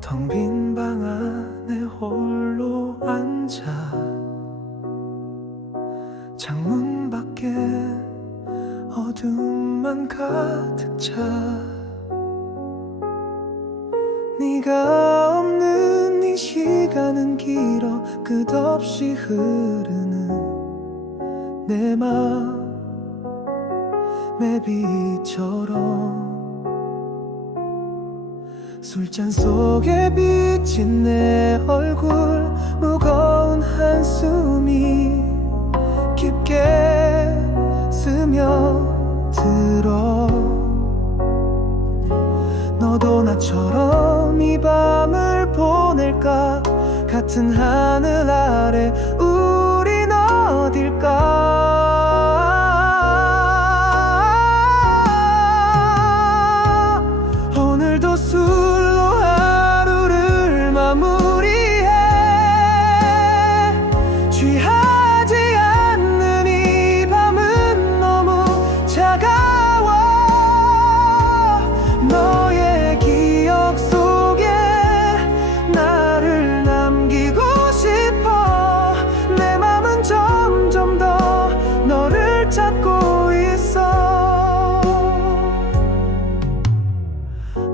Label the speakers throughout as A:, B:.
A: 텅빈 방 안에 홀로 앉아 창문 밖에 어둠만 가득 차. 네가 없는 이 시간은 길어 끝없이 흐르는 내 맘의 빛처럼 술잔 속에 비친 내 얼굴 무거운 한숨이 깊게 스며들어. 너도 나처럼 이 밤을 보낼까 같은 하늘 아래 찾고 있어.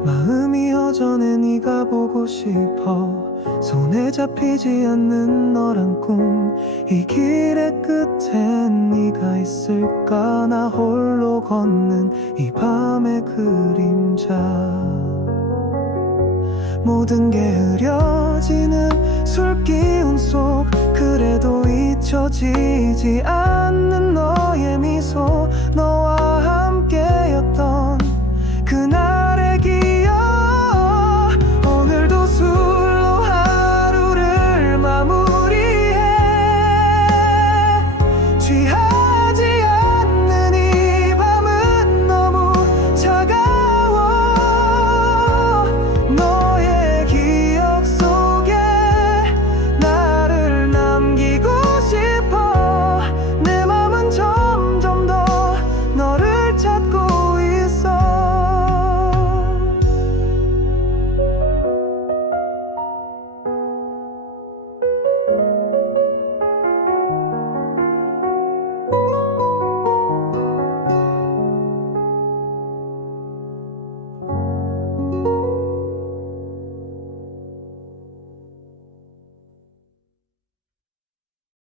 A: 마음이 여전해 네가 보고 싶어. 손에 잡히지 않는 너란 꿈. 이 길의 끝엔 네가 있을까? 나 홀로 걷는 이 밤의 그림자. 모든 게 흐려지는 술 기운 속 그래도 잊혀지지 않는